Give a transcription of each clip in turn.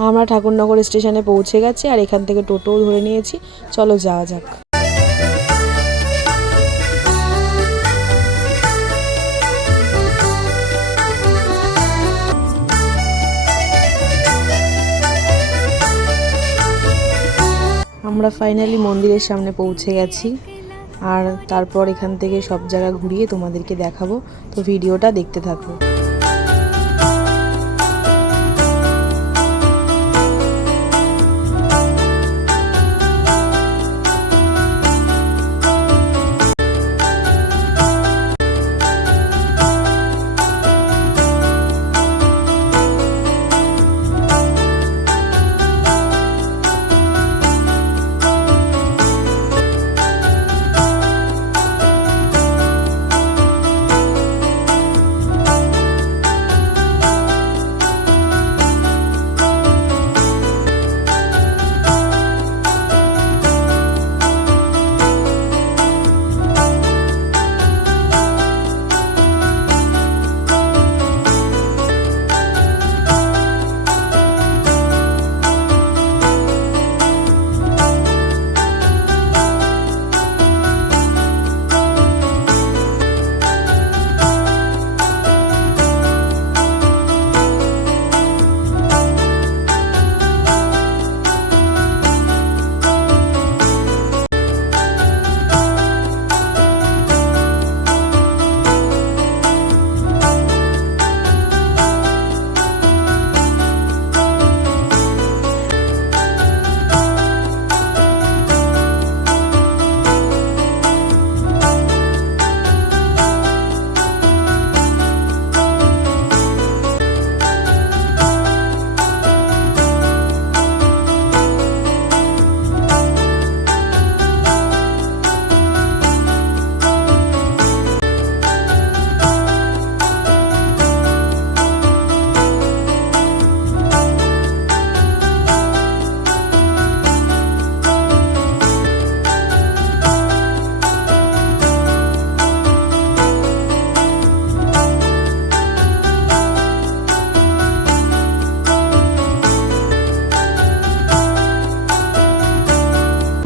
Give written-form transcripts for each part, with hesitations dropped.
আমরা ঠাকুরনগর স্টেশনে পৌঁছে গেছি আর এখান থেকে টোটোও ধরে নিয়েছি। চলো যাওয়া যাক। আমরা ফাইনালি মন্দিরের সামনে পৌঁছে গেছি আর তারপর এখান থেকে সব জায়গা ঘুরিয়ে তোমাদেরকে দেখাবো, তো ভিডিওটা দেখতে থাকো।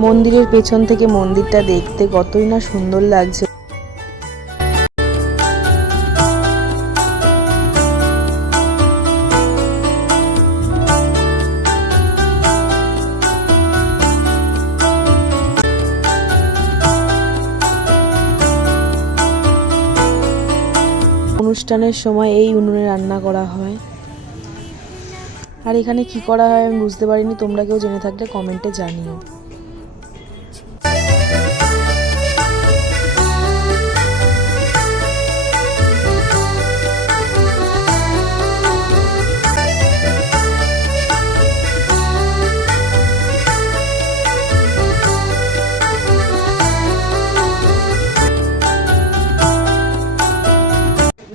মন্দিরের পেছন থেকে মন্দিরটা দেখতে কতই না সুন্দর লাগছে। অনুষ্ঠানের সময় এই উনুনে রান্না করা হয়। আর এখানে কি করা হয় আমি বুঝতে পারিনি, তোমরা কেউ জেনে থাকলে কমেন্টে জানিও।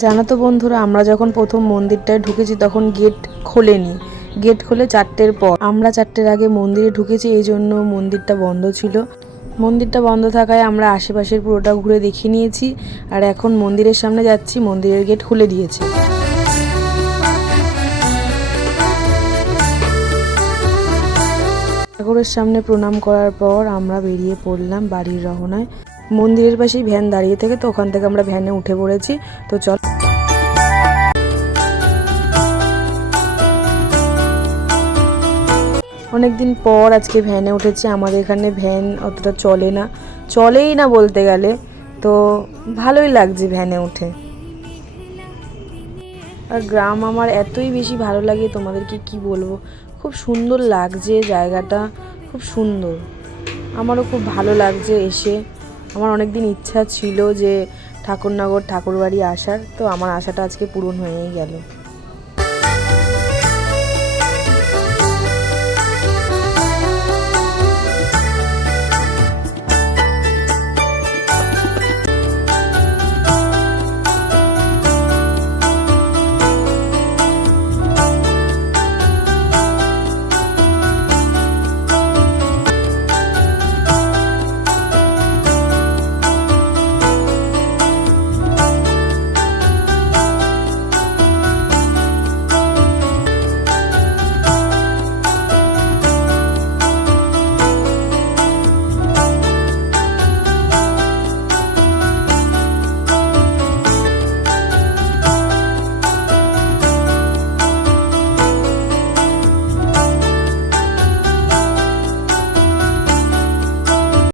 জানো তো বন্ধুরা, আমরা যখন প্রথম মন্দিরটায় ঢুকেছি তখন গেট খোলেনি, গেট খোলে 4টের পর। আমরা 4টের আগে মন্দিরে ঢুকেছি, এই জন্য মন্দিরটা বন্ধ ছিল। মন্দিরটা বন্ধ থাকায় আমরা আশেপাশের পুরোটা ঘুরে দেখে নিয়েছি আর এখন মন্দিরের সামনে যাচ্ছি। মন্দিরের গেট খুলে দিয়েছে। ঠাকুরের সামনে প্রণাম করার পর আমরা বেরিয়ে পড়লাম বাড়ির রওনায়। মন্দিরের পাশেই ভ্যান দাঁড়িয়ে থেকে, তো ওখান থেকে আমরা ভ্যানে উঠে পড়েছি। তো চল, অনেকদিন পর আজকে ভ্যানে উঠেছি। আমাদের এখানে ভ্যান অতটা চলেই না বলতে গেলে, তো ভালোই লাগছে ভ্যানে উঠে। আর গ্রাম আমার এতই বেশি ভালো লাগে, তোমাদেরকে কি বলবো, খুব সুন্দর লাগছে জায়গাটা, খুব সুন্দর। আমারও খুব ভালো লাগছে এসে। আমার অনেক দিন ইচ্ছা ছিল যে ঠাকুরনগর ঠাকুরবাড়ি আসার, তো আমার আশাটা আজকে পূরণ হয়েই গেল।